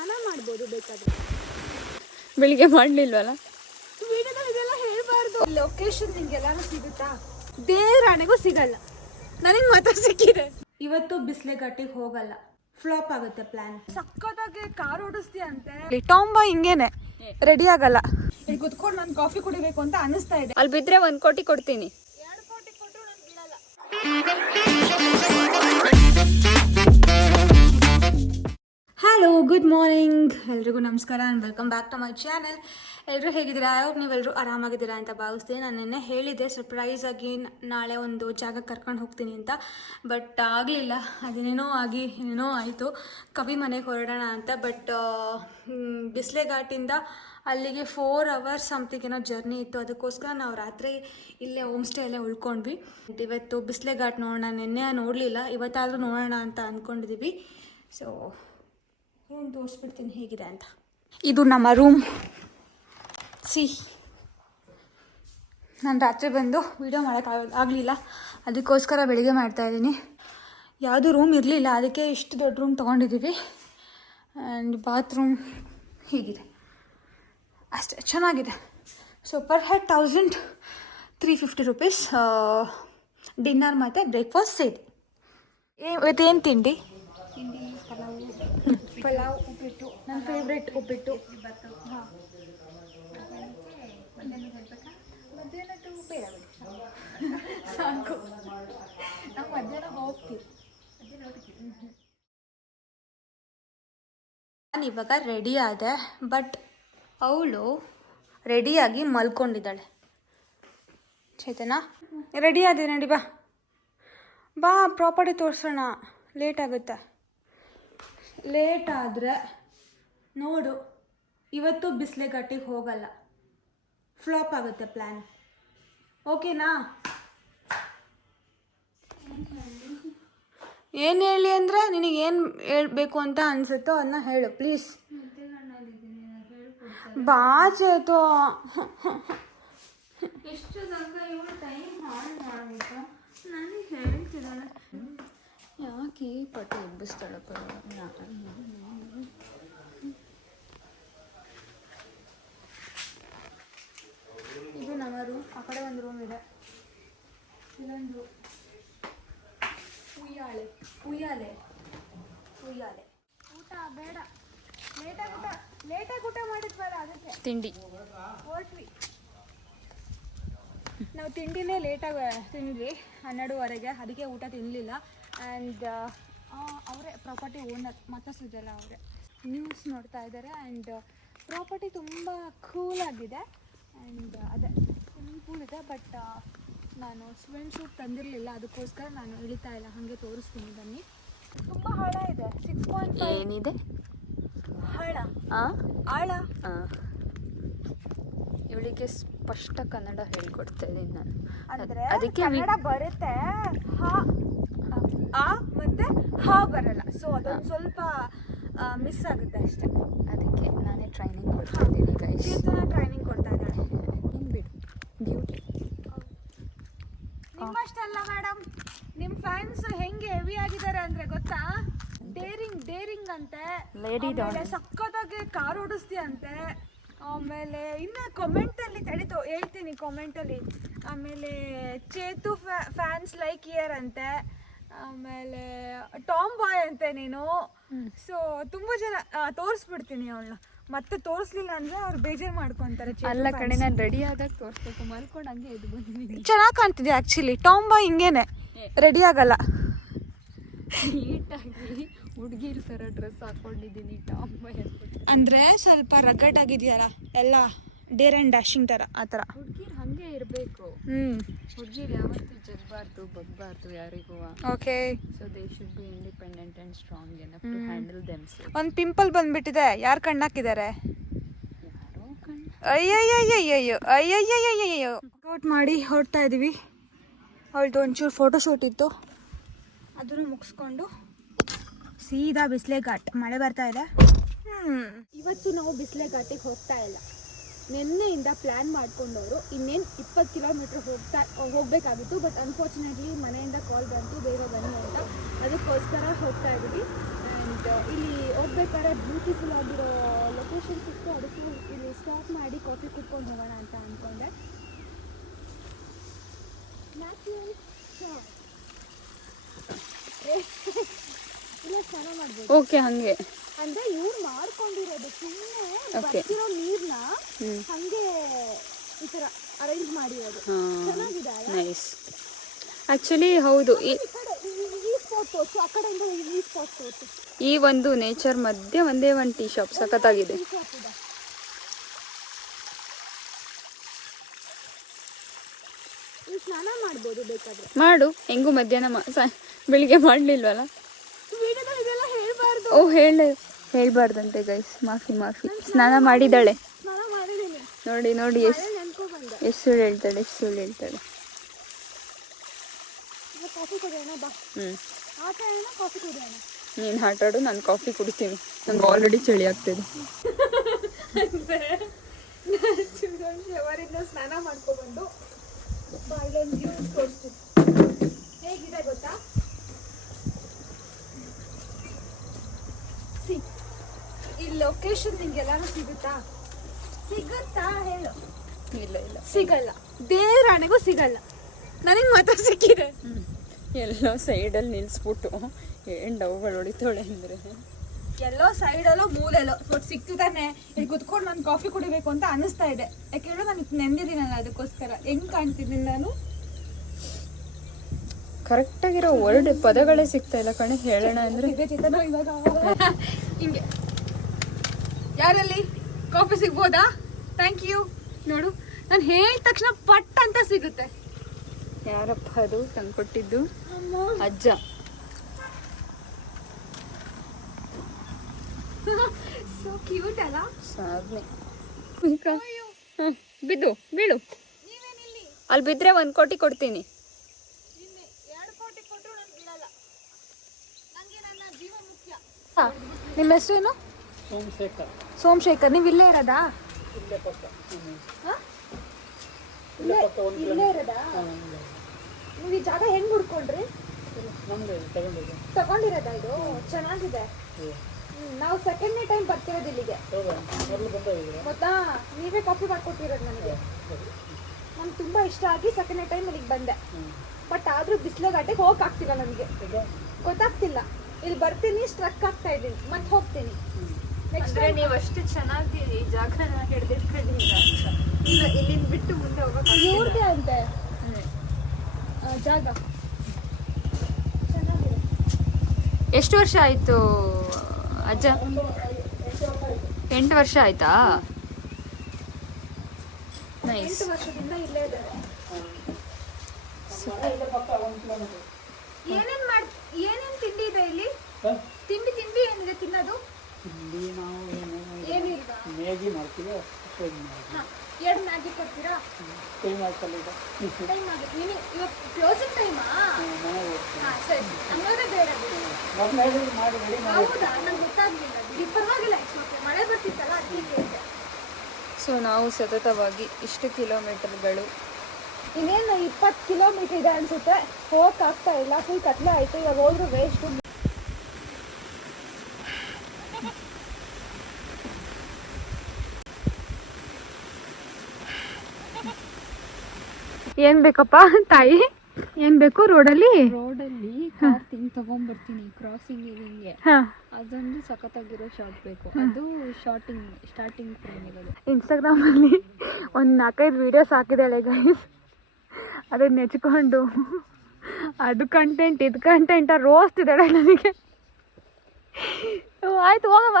ಸ್ನಾನ ಮಾಡ್ಬೋದು ಬೇಕಾದ್ರೆ. ಬೆಳಿಗ್ಗೆ ಮಾಡಲಿಲ್ವಲ್ಲ ವಿಡಿಯೋದಲ್ಲಿ ಇದೆಲ್ಲ ಹೇಳ್ಬಾರ್ದು. ಲೊಕೇಶನ್ ನಿಂಗೆಲ್ಲಾನು ಸಿಗುತ್ತಾ? ದೇವರಾಣೆಗೂ ಸಿಗಲ್ಲ. ನನಗೆ ಮಾತ್ರ ಸಿಕ್ಕಿದೆ. ಇವತ್ತು ಬಿಸ್ಲೆಘಾಟಿಗೆ ಹೋಗಲ್ಲ, ಫ್ಲಾಪ್ ಆಗುತ್ತೆ ಪ್ಲಾನ್. ಸಕ್ಕತ್ತಾಗಿ ಕಾರ್ ಓಡಿಸ್ತೀಯ ಅಂತೆ. ಟಾಂಬಾ ಹಿಂಗೇನೆ ರೆಡಿ ಆಗಲ್ಲ. ಇಲ್ಲಿ ಕುತ್ಕೊಂಡು ನಾನು ಕಾಫಿ ಕುಡಿಬೇಕು ಅಂತ ಅನಿಸ್ತಾ ಇದೆ. ಅಲ್ಲಿ ಬಿದ್ರೆ 1 ಕೋಟಿ ಕೊಡ್ತೀನಿ. 2 ಕೋಟಿ ಕೊಟ್ಟರು ನಾನು ಬಿಡಲ್ಲ. ಹಲೋ, ಗುಡ್ ಮಾರ್ನಿಂಗ್ ಎಲ್ರಿಗೂ ನಮಸ್ಕಾರ and welcome back to my channel. ಎಲ್ಲರೂ ಹೇಗಿದ್ದೀರಾ? ನೀವೆಲ್ಲರೂ ಆರಾಮಾಗಿದ್ದೀರಾ ಅಂತ ಭಾವಿಸ್ತೀನಿ. ನಾನು ನಿನ್ನೆ ಹೇಳಿದ್ದೆ ಸರ್ಪ್ರೈಸ್ ಆಗಿ ನಾಳೆ ಒಂದು ಜಾಗಕ್ಕೆ ಕರ್ಕೊಂಡು ಹೋಗ್ತೀನಿ ಅಂತ, ಬಟ್ ಆಗಲಿಲ್ಲ. ಅದೇನೇನೋ ಆಗಿ ಏನೇನೋ ಆಯಿತು. ಕವಿ ಮನೆಗೆ ಹೊರಡೋಣ ಅಂತ, ಬಟ್ ಬಿಸ್ಲೆಘಾಟಿಂದ ಅಲ್ಲಿಗೆ 4 hours ಸಮಥಿಂಗ್ ಏನೋ ಜರ್ನಿ ಇತ್ತು. ಅದಕ್ಕೋಸ್ಕರ ನಾವು ರಾತ್ರಿ ಇಲ್ಲೇ ಹೋಮ್ ಸ್ಟೇ ಅಲ್ಲೇ ಉಳ್ಕೊಂಡ್ವಿ. ಇವತ್ತು ಬಿಸ್ಲೆಘಾಟ್ ನೋಡೋಣ, ನಿನ್ನೆ ನೋಡಲಿಲ್ಲ, ಇವತ್ತಾದರೂ ನೋಡೋಣ ಅಂತ ಅಂದ್ಕೊಂಡಿದ್ದೀವಿ. ಸೊ ರೂಮ್ ತೋರಿಸ್ಬಿಡ್ತೀನಿ ಹೇಗಿದೆ ಅಂತ. ಇದು ನಮ್ಮ ರೂಮ್. ನಾನು ರಾತ್ರಿ ಬಂದು ವೀಡಿಯೋ ಮಾಡೋಕ್ಕಾಗಲಿಲ್ಲ, ಅದಕ್ಕೋಸ್ಕರ ಬೆಳಿಗ್ಗೆ ಮಾಡ್ತಾಯಿದ್ದೀನಿ. ಯಾವುದೂ ರೂಮ್ ಇರಲಿಲ್ಲ, ಅದಕ್ಕೆ ಇಷ್ಟು ದೊಡ್ಡ ರೂಮ್ ತೊಗೊಂಡಿದ್ದೀವಿ. ಆ್ಯಂಡ್ ಬಾತ್ರೂಮ್ ಹೀಗಿದೆ, ಅಷ್ಟೇ, ಚೆನ್ನಾಗಿದೆ. So per head 1350 rupees. Dinner ಮತ್ತು ಬ್ರೇಕ್ಫಾಸ್ಟ್ ಸೇರಿ. ಇವತ್ತೇನು ತಿಂಡಿ? ಪಲಾವ್, ಉಪ್ಪಿಟ್ಟು, ನನ್ನ ಫೇವ್ರೆಟ್ ಉಪ್ಪಿಟ್ಟು. ಹಾಂ, ಮಧ್ಯಾಹ್ನದ್ದು ಬೇಡ ಸಾಕು, ನಾವು ಮಧ್ಯಾಹ್ನ ಹೋಗ್ತೀವಿ. ನಾನು ಇವಾಗ ರೆಡಿ ಆದೆ, ಬಟ್ ಅವಳು ರೆಡಿಯಾಗಿ ಮಲ್ಕೊಂಡಿದ್ದಾಳೆ. ಚೇತನಾ, ರೆಡಿ ಆದೆ, ನಡಿ ಬಾ ಬಾ, ಪ್ರಾಪರ್ಟಿ ತೋರಿಸೋಣ. ಲೇಟ್ ಆಗುತ್ತೆ. ಲೇಟ್ ಆದರೆ ನೋಡು, ಇವತ್ತು ಬಿಸ್ಲೆಘಾಟಿಗೆ ಹೋಗಲ್ಲ, ಫ್ಲಾಪ್ ಆಗುತ್ತೆ ಪ್ಲ್ಯಾನ್. ಓಕೆನಾ? ಏನು ಹೇಳಿ ಅಂದರೆ ನಿನಗೇನು ಹೇಳಬೇಕು ಅಂತ ಅನಿಸುತ್ತೋ ಅದನ್ನ ಹೇಳು ಪ್ಲೀಸ್. ಬಾ ಚೇತು. ಎಷ್ಟು ತನಕ ಇವಳು ಟೈಮ್ ಹಾಳು ಮಾಡಬೇಕು. ನನಗೆ ಹೇಳ್ತಿದ್ದಾಳೆ ಯಾಕೆ ಪಟ್ಟು ಎಬ್ಬಿಸ್ತಾಳೆ. ಇದು ನಮ್ಮ ರೂಮ್. ಆ ಕಡೆ ಒಂದು ರೂಮ್ ಇದೆ, ಇಲ್ಲೊಂದು ಉಯ್ಯಾಲೆ. ಊಟ ಬೇಡ, ಲೇಟಾಗಿ ಊಟ ಮಾಡಿದ್ವಲ್ಲ, ಅದಕ್ಕೆ ತಿಂಡಿ ಹೊರಟ್ವಿ. ನಾವು ತಿಂಡಿನೇ ಲೇಟಾಗಿ ತಿಂದ್ವಿ, 12:30ಗೆ. ಅದಕ್ಕೆ ಊಟ ತಿನ್ನಲಿಲ್ಲ. ಆ್ಯಂಡ್ ಅವರೇ ಪ್ರಾಪರ್ಟಿ ಓನರ್, ಮತ್ತು ಸುಜಲ ಅವರೇ ನ್ಯೂಸ್ ನೋಡ್ತಾ ಇದ್ದಾರೆ. ಆ್ಯಂಡ್ ಪ್ರಾಪರ್ಟಿ ತುಂಬ ಕೂಲಾಗಿದೆ. ಆ್ಯಂಡ್ ಅದೇ ಸ್ವಿಮ್ಮಿಂಗ್ ಪೂಲ್ ಇದೆ, ಬಟ್ ನಾನು ಸ್ವಿಮ್ ಸೂಟ್ ತಂದಿರಲಿಲ್ಲ, ಅದಕ್ಕೋಸ್ಕರ ನಾನು ಇಳಿತಾ ಇಲ್ಲ. ಹಾಗೆ ತೋರಿಸ್ತೀನಿ ಬನ್ನಿ. ತುಂಬ ಆಳ ಇದೆ, 6.5 ಏನಿದೆ ಆಳ. ಇವಳಿಗೆ ಸ್ಪಷ್ಟ ಕನ್ನಡ ಹೇಳ್ಕೊಡ್ತಾ ಇದ್ದೀನಿ ನಾನು. ಅಂದರೆ ಕನ್ನಡ ಬರುತ್ತೆ, ಆ ಮತ್ತು ಹಾ ಬರಲ್ಲ. ಸೊ ಅದೊಂದು ಸ್ವಲ್ಪ ಮಿಸ್ ಆಗುತ್ತೆ ಅಷ್ಟೇ. ಅದಕ್ಕೆ ನಾನೇ ಟ್ರೈನಿಂಗ್ ಕೊಡ್ತಾ ಇದ್ದೀನಿ ಗೈಸ್. ಚೇತನ ಟ್ರೈನಿಂಗ್ ಕೊಡ್ತಾ ಇದ್ದಾಳೆ. ಬಿಡು, ಬ್ಯೂಟಿ. ನಿಮ್ಮಷ್ಟಲ್ಲ ಮೇಡಮ್, ನಿಮ್ಮ ಫ್ಯಾನ್ಸ್ ಹೆಂಗೆ ಹೆವಿ ಆಗಿದ್ದಾರೆ ಅಂದರೆ ಗೊತ್ತಾ? ಡೇರಿಂಗ್ ಅಂತೆ, ಸಕ್ಕತ್ತಾಗಿ ಕಾರ್ ಓಡಿಸ್ತೀಯ ಅಂತೆ. ಆಮೇಲೆ ಇನ್ನು ಕಮೆಂಟಲ್ಲಿ ಹೇಳ್ತೀನಿ ಕಮೆಂಟಲ್ಲಿ. ಆಮೇಲೆ ಚೇತು ಫ್ಯಾನ್ಸ್ ಲೈಕ್ ಇಯರ್ ಅಂತೆ. ಆಮೇಲೆ ಟಾಮ್ ಬಾಯ್ ಅಂತೆ ನೀನು. ಸೊ ತುಂಬ ಜನ ತೋರಿಸ್ಬಿಡ್ತೀನಿ ಅವಳನ್ನ. ಮತ್ತೆ ತೋರಿಸ್ಲಿಲ್ಲ ಅಂದರೆ ಅವ್ರು ಬೇಜಾರು ಮಾಡ್ಕೊತಾರೆ. ಅಲ್ಲ ಕಣೆ, ನಾನು ರೆಡಿ ಆದಾಗ ತೋರಿಸ್ಬೇಕು, ಮಲ್ಕೊಂಡು ಹಂಗೆ ಇದು ಬಂದಿದ್ದೀನಿ. ಚೆನ್ನಾಗಿ ಕಾಣ್ತಿದೆ ಆ್ಯಕ್ಚುಲಿ. ಟಾಮ್ ಬಾಯ್ ಹಿಂಗೇನೆ ರೆಡಿ ಆಗಲ್ಲ, ನೀಟಾಗಿ ಹುಡುಗಿರ ಥರ ಡ್ರೆಸ್ ಹಾಕ್ಕೊಂಡಿದ್ದೀನಿ. ಟಾಮ್ ಬಾಯ್ ಅಂದರೆ ಸ್ವಲ್ಪ ರಗಡ್ ಆಗಿದೆಯಲ್ಲ, ಎಲ್ಲ ಡೇರ್ ಆ್ಯಂಡ್ ಡ್ಯಾಶಿಂಗ್ ಥರ, ಆ ಥರ. ಹುಡುಗಿರು ಹಾಗೆ ಇರಬೇಕು. ಹುಡುಗಿರು ಯಾವತ್ತೂ ಜಗ್ಬಾರ್ದು, ಬಗ್ಬಾರ್ದು ಯಾರಿಗೂ. Okay. So they should be independent and strong enough to handle themselves. ಒಂದು ಪಿಂಪಲ್ ಬಂದ್ಬಿಟ್ಟಿದೆ. ಯಾರು ಕಣ್ಣಾಕಿದ್ದಾರೆ? ಯಾರೋ ಕಣ್ಣು. ಅಯ್ಯಯ್ಯಯ್ಯಯ್ಯಯ್ಯೋ. ಔಟ್ ಮಾಡಿ ಹೊರಡ್ತಾ ಇದ್ದೀವಿ. ಅವಳದು ಒಂಚೂರು ಫೋಟೋಶೂಟ್ ಇತ್ತು, ಅದನ್ನು ಮುಗಿಸ್ಕೊಂಡು ಸೀದಾ ಬಿಸ್ಲೆಘಾಟ್. ಮಳೆ ಬರ್ತಾ ಇದೆ. ಇವತ್ತು ನಾವು ಬಿಸ್ಲೆಘಾಟಿಗೆ ಹೋಗ್ತಾ ಇಲ್ಲ. ನಿನ್ನೆಯಿಂದ ಪ್ಲ್ಯಾನ್ ಮಾಡ್ಕೊಂಡವರು ಇನ್ನೇನು 20 ಕಿಲೋಮೀಟ್ರ್ ಹೋಗಬೇಕಾಗಿತ್ತು. ಬಟ್ ಅನ್ಫಾರ್ಚುನೇಟ್ಲಿ ಮನೆಯಿಂದ ಕಾಲ್ ಬಂತು ಬೇಗ ಬನ್ನಿ ಅಂತ, ಅದಕ್ಕೋಸ್ಕರ ಹೋಗ್ತಾ ಇದ್ದೀವಿ. ಆ್ಯಂಡ್ ಇಲ್ಲಿ ಹೋಗ್ಬೇಕಾದ್ರೆ ಬ್ಯೂಟಿಫುಲ್ ಆಗಿರೋ ಲೊಕೇಶನ್ ಸಿಕ್ತು, ಅದಕ್ಕೆ ಇಲ್ಲಿ ಸ್ಟಾಪ್ ಮಾಡಿ ಕಾಫಿ ಕುಟ್ಕೊಂಡು ಹೋಗೋಣ ಅಂತ ಅಂದ್ಕೊಂಡೆ. ಇಲ್ಲ ಸ್ನಾನ ಮಾಡ್ಬೋದು. ಓಕೆ, ಹಂಗೆ ಅಂದ್ರೆ ಇವ್ರು ಮಾಡ್ಕೊಂಡಿರೋದು ಸುಮ್ಮನೆ ಬರ್ತಿರೋ ನೀರ್ನ ಹಂಗೆ ಈ ತರ ಅರೇಂಜ್ ಮಾಡಿರೋದು. ಚೆನ್ನಾಗಿದೆ. ನೈಸ್. ಆಕ್ಚುಲಿ ಹೌದು, ಈ ಸ್ಪಾಟ್ ತೋರ್ಸು, ಆ ಕಡೆಯಿಂದ ಈ ಸ್ಪಾಟ್ ತೋರ್ಸು. ಈ ಒಂದು ನೇಚರ್ ಮಧ್ಯೆ ಒಂದೇ ಒಂದು ಟೀ ಶಾಪ್ ಸಖತ್ತಾಗಿದೆ. ಸ್ನಾನ ಮಾಡ್ಬೋದು ಬೇಕಾದ್ರೆ. ಮಾಡು, ಹೆಂಗೂ ಮಧ್ಯಾಹ್ನ ಬೆಳಿಗ್ಗೆ ಮಾಡ್ಲಿಲ್ವಲ್ಲ. ವಿಡಿಯೋದಲ್ಲಿ ಇದೆಲ್ಲ ಹೇಳ್ಬಾರ್ದು. ಓ, ಹೇಳ್ಬಾರ್ದಂತೆ ಗೈಸ್, ಮಾಫಿ. ಸ್ನಾನ ಮಾಡಿದಾಳೆ. ಸ್ನಾನ ಮಾಡಿದ್ದೀನಿ. ನೋಡಿ ಎಷ್ಟು ಸುಳ್ಳು ಹೇಳ್ತಾಳೆ. ಕಾಫಿ ಕುಡಿಯೋಣ ಬಾ. ಆಟ ಆಡೋಣ, ಕಾಫಿ ಕುಡಿಯೋಣ. ನೀನು ಆಟಾಡು, ನಾನು ಕಾಫಿ ಕುಡಿತೀನಿ. ನಂಗೆ ಆಲ್ರೆಡಿ ಚಳಿ ಆಗ್ತಿದೆ. ಶವರಿಂದ ಸ್ನಾನ ಮಾಡ್ಕೊಬಂದು ಇಲ್ಲೊಂದು ವ್ಯೂ ತೋರಿಸ್ತೀನಿ. ಹೇಗಿದೆ ಗೊತ್ತಾ? ಈ ಲೊಕೇಶನ್ ನಿಂಗೆಲ್ಲಾನು ಸಿಗುತ್ತಾ ಹೇಳು. ಇಲ್ಲ ಸಿಗಲ್ಲ, ದೇವರಾಣೆಗೂ ಸಿಗಲ್ಲ. ನನಗೆ ಮಾತ್ರ ಸಿಕ್ಕಿದೆ. ಎಲ್ಲೋ ಸೈಡಲ್ಲಿ ನಿಲ್ಲಿಸ್ಬಿಟ್ಟು ಏನು ಡವ್ಗಳು ಹೊಡಿತಾಳೆ ಅಂದರೆ, ಎಲ್ಲೋ ಸೈಡಲ್ಲೋ ಮೂಲೆಲ್ಲೋ ಒಟ್ಟು ಸಿಕ್ತು ತಾನೆ. ಇಲ್ಲಿ ಕುತ್ಕೊಂಡು ನಾನು ಕಾಫಿ ಕುಡಿಬೇಕು ಅಂತ ಅನಿಸ್ತಾ ಇದೆ. ಯಾಕೆಂದ್ರೆ ನಾನು ನೆಂದಿದ್ದೀನಲ್ಲ, ಅದಕ್ಕೋಸ್ಕರ. ಹೆಂಗ್ ಕಾಣ್ತಿದ್ದೀನಿ ನಾನು? ಕರೆಕ್ಟಾಗಿರೋ ವರ್ಡ್ ಪದಗಳೇ ಸಿಗ್ತಾ ಇಲ್ಲ ಕಣೆ ಹೇಳೋಣ ಅಂದರೆ. ಇವಾಗ ಹಿಂಗೆ ಯಾರಲ್ಲಿ ಕಾಫಿ ಸಿಗ್ಬೋದಾ? Thank you. ನೋಡು, ನಾನು ಹೇಳಿದ ತಕ್ಷಣ ಪಟ್ ಅಂತ ಸಿಗುತ್ತೆ. ಯಾರಪ್ಪ ಅದು ತಂದ್ಕೊಟ್ಟಿದ್ದು? ಅಜ್ಜ. ಸೊ ಕ್ಯೂಟ್ ಅಲ್ಲ? ಸಾಧನೆ. ಬೀಳು. ಅಲ್ಲಿ ಬಿದ್ದರೆ 1 ಕೋಟಿ ಕೊಡ್ತೀನಿ. 2 ಕೋಟಿ ಕೊಟ್ಟರು ನಾನು ಬಿಡಲ್ಲ. ನನಗೆ ನನ್ನ ಜೀವ ಮುಖ್ಯ. ನಿಮ್ಮ ಹೆಸರೇನು? ಸೋಮಶೇಖರ್. ನೀವು ಇಲ್ಲೇ ಇರೋದಾ? ಇಲ್ಲೇ ಇರೋದಾ? ನೀವು ಈ ಜಾಗ ಹೆಂಗ್ ಹುಡ್ಕೊಂಡ್ರಿ? ತಗೊಂಡಿರೋದಾ? ಇದು ಚೆನ್ನಾಗಿದೆ. ನಾವು ಸೆಕೆಂಡ್ನೇ ಟೈಮ್ ಬರ್ತಿರೋದು ಇಲ್ಲಿಗೆ. ಗೊತ್ತಾ, ನೀವೇ ಕಾಫಿ ಮಾಡ್ಕೊಟ್ಟಿರೋದು ನನಗೆ. ನಂಗೆ ತುಂಬಾ ಇಷ್ಟ ಆಗಿ ಸೆಕೆಂಡ್ನೇ ಟೈಮ್ ಇಲ್ಲಿಗೆ ಬಂದೆ. ಬಟ್ ಆದ್ರೂ ಬಿಸಿಲುಗಾಟೆಗೆ ಹೋಗಕ್ ಆಗ್ತಿಲ್ಲ ನನಗೆ. ಗೊತ್ತಾಗ್ತಿಲ್ಲ. ಇಲ್ಲಿ ಬರ್ತೀನಿ, ಸ್ಟ್ರಕ್ ಆಗ್ತಾ ಇದ್ದೀನಿ, ಮತ್ತೆ ಹೋಗ್ತೀನಿ. ನೆಕ್ಸ್ಟ್ ನೀವು ಅಷ್ಟು ಚೆನ್ನಾಗಿ ಈ ಜಾಗನ ಹಿಡಿದಿಟ್ಕೊಂಡಿದ್ದೀರಾ ಅಂತ. ಇಲ್ಲಿಂದ ಬಿಟ್ಟು ಮುಂದೆ ಹೋಗೋಕೆ ಇವ್ರದೇ ಅಂತೆ ಜಾಗ. ಚೆನ್ನಾಗಿದೆ. ಎಷ್ಟು ವರ್ಷ ಆಯ್ತು ಅಜ್ಜ? 8 ವರ್ಷ ಆಯ್ತಾ? ನೈಸ್. 8 ವರ್ಷದಿಂದ ಇಲ್ಲೇ ಇದ್ದಾರೆ. ಏನೇನ್ ತಿಂಡಿ ಇದೆ ಇಲ್ಲಿ? ತಿಂಡಿ ಏನಿದೆ ತಿನ್ನೋದು? ಏನಿಲ್ವಾ? ಮ್ಯಾಗಿ ಮಾಡ್ತೀವಿ. 2 ಮ್ಯಾಗಿ ಕೊಡ್ತೀರಾ? ಟೈಮ್ ನೀನು ಇವತ್ತು ಕ್ಲೋಸಿಂಗ್ ಟೈಮಾ? ಸರಿ, ಹಂಗಾದ್ರೆ ಬೇಡ. ಹೌದಾ? ನಂಗೆ ಗೊತ್ತಾಗ್ಲಿಲ್ಲ. ಪರವಾಗಿಲ್ಲ, ಮಳೆ ಬರ್ತಿತ್ತಲ್ಲ ಅದಕ್ಕೆ ಕೇಳಿದೆ. ಸೊ ನಾವು ಸತತವಾಗಿ ಇಷ್ಟು ಕಿಲೋಮೀಟರ್ಗಳು, ಇನ್ನೇನು 20 ಕಿಲೋಮೀಟರ್ ಇದೆ ಅನ್ಸುತ್ತೆ. ಹೋಗಕ್ ಆಗ್ತಾ ಇಲ್ಲ, ಫುಲ್ ಕತ್ಲೆ ಆಯ್ತು. ಇವಾಗ ಹೋದ್ರು ವೇಸ್ಟ್. ಏನ್ ಬೇಕಪ್ಪ ತಾಯಿ? ಏನ್ ಬೇಕು? ರೋಡಲ್ಲಿ ಕಾರ್ ತಗೊಂಡ್ಬರ್ತೀನಿ ಕ್ರಾಸಿಂಗ್ ಹಿಂಗೆ. ಅದೊಂದು ಸಖತ್ತಾಗಿರೋ ಶಾರ್ಟ್ ಬೇಕು. ಅದು ಸ್ಟಾರ್ಟಿಂಗ್ ಫ್ರೇಮ್ ಇರೋದು. ಇನ್ಸ್ಟಾಗ್ರಾಮ್ ಅಲ್ಲಿ ಒಂದು 4-5 ವಿಡಿಯೋಸ್ ಹಾಕಿದಾಳೆ ಗೈಸ್. ಅದನ್ನ ನೆಚ್ಕೊಂಡು ಅದು ಕಂಟೆಂಟ್ ಇದು ಕಂಟೆಂಟ್ ರೋಸ್ಟ್ ಇದ್ದಾಳೆ ನನಗೆ. ಆಯ್ತು ಹೋಗವ,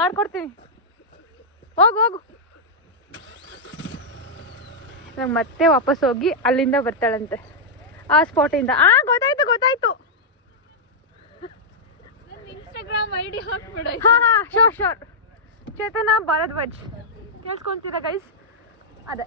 ಮಾಡ್ಕೊಡ್ತೀನಿ. ಹೋಗು. ಇವಾಗ ಮತ್ತೆ ವಾಪಸ್ ಹೋಗಿ ಅಲ್ಲಿಂದ ಬರ್ತಾಳಂತೆ, ಆ ಸ್ಪಾಟಿಂದ. ಗೊತ್ತಾಯ್ತು. ಇನ್ಸ್ಟಾಗ್ರಾಮ್ ಐಡಿ ಹಾಕ್ಬಿಡ. ಶೋರ್ ಚೇತನ ಭಾರದ್ವಾಜ್. ಕೇಳಿಸ್ಕೊಂತೀರಾ ಗೈಸ್? ಅದೇ